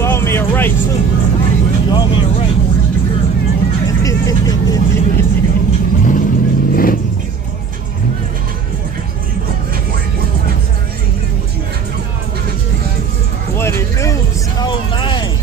You owe me a race too. You owe me a race. What it do? Snow man.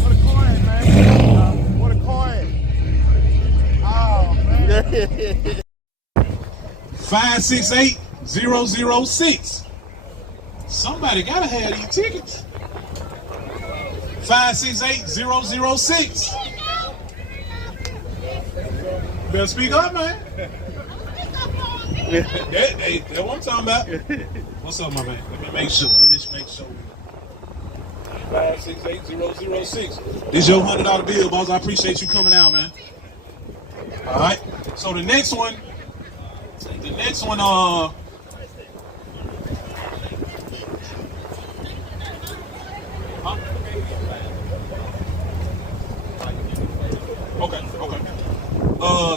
What a coin, man. What a coin. Oh, man. 568006. Somebody gotta have these tickets. 568006. Better speak up, man. That's what I'm talking about. What's up, my man? Let me make sure. 568006. This your $100 bill, boss. I appreciate you coming out, man. All right. So the next one, Okay.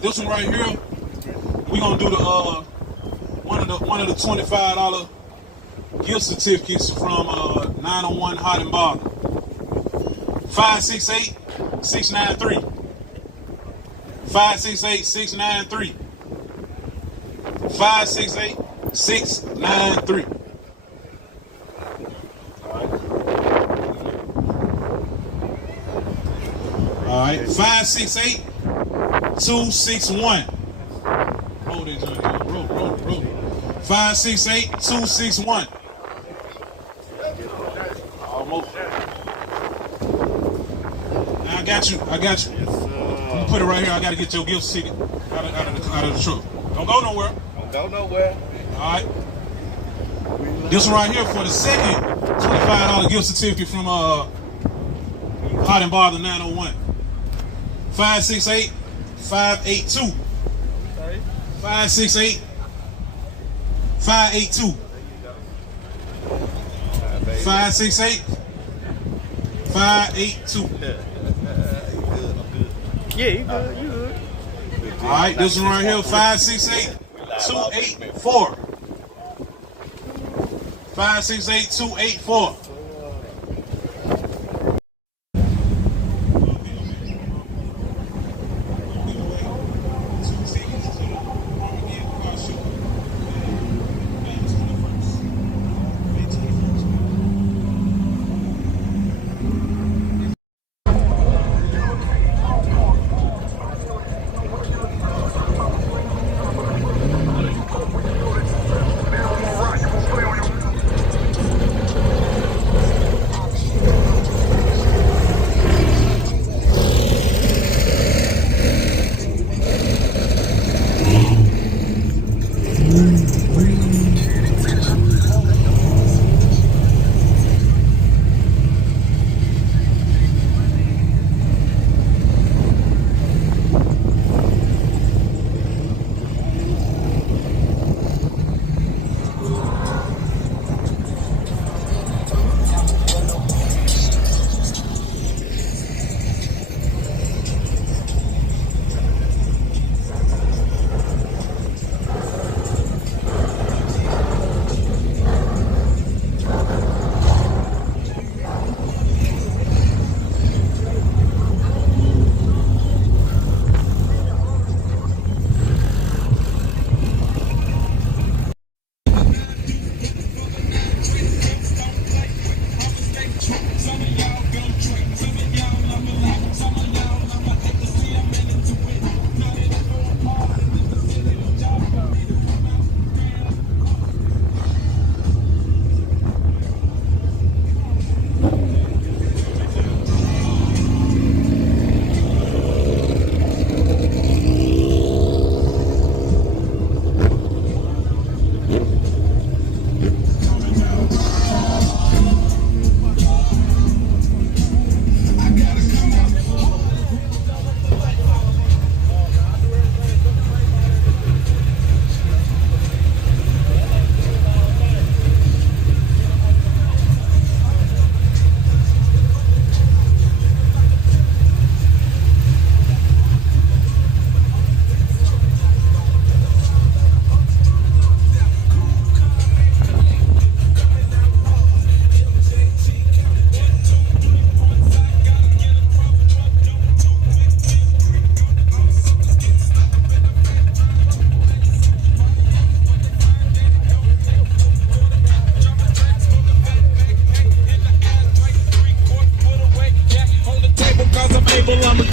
This one right here, we gonna do the one of the $25 gift certificates from 901 Hot and Bothered. 568-693. 568-693. 568-693. All right. 568-261. Hold it, Johnny. Roll it. 568-261. Almost. I got you. I'm gonna put it right here. I gotta get your gift ticket out of the truck. Don't go nowhere. All right. This one right here for the second $25 gift certificate from Hot and Bothered 901. 568-582. 568-582. 568-582. Yeah, you good. All right, this one right here, 568-284. 568-284.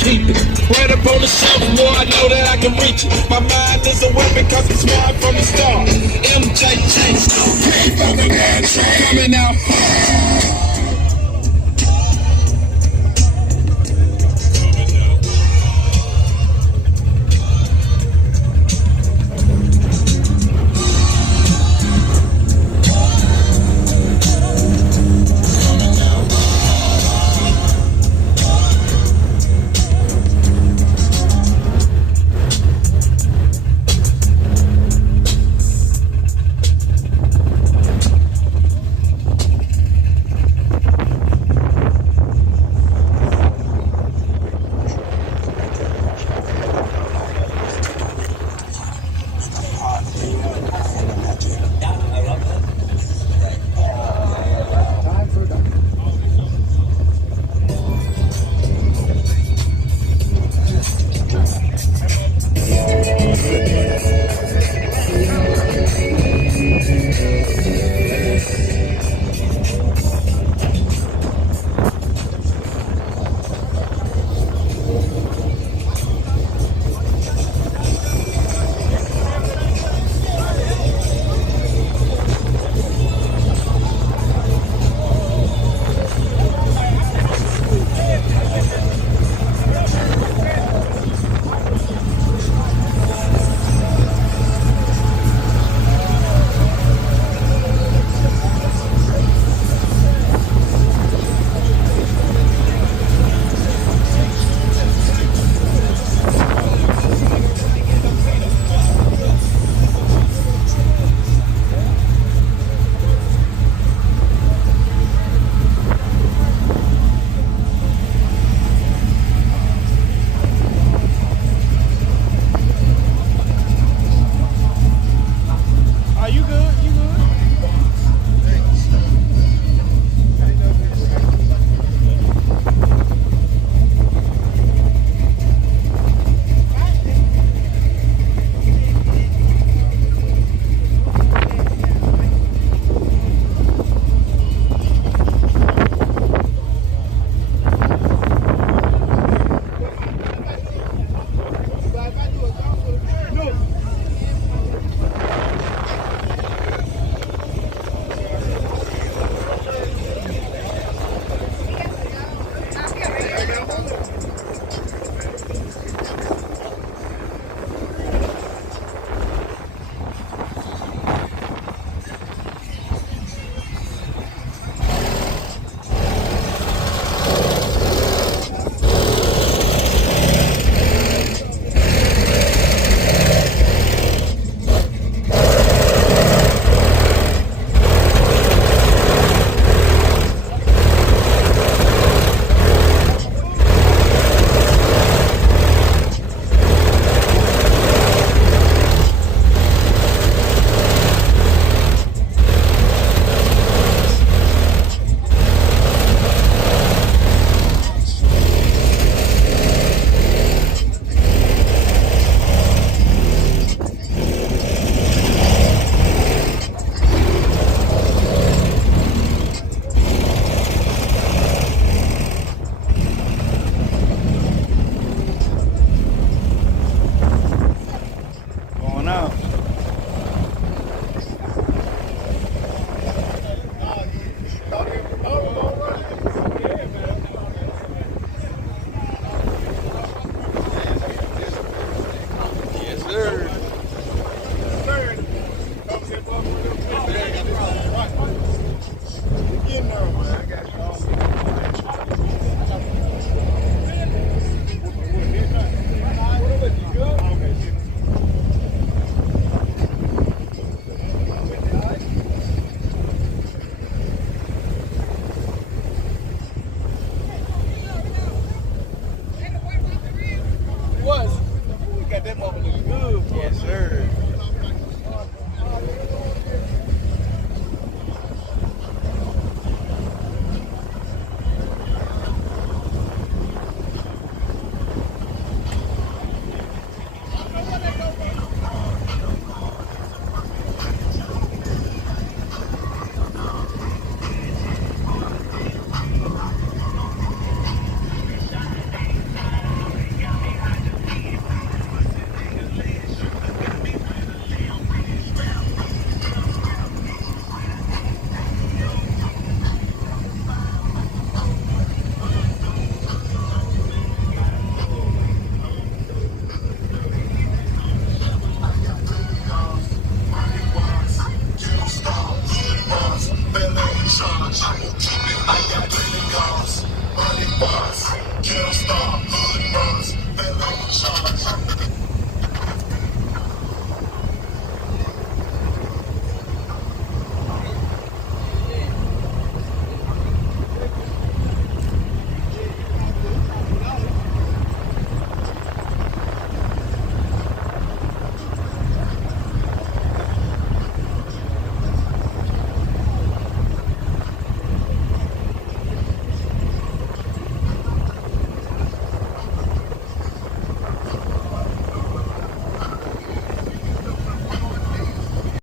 keep it. Right up on the shelf, boy, I know that I can reach it. My mind is a weapon cause I'm smart from the start. MJ Chase, coming out.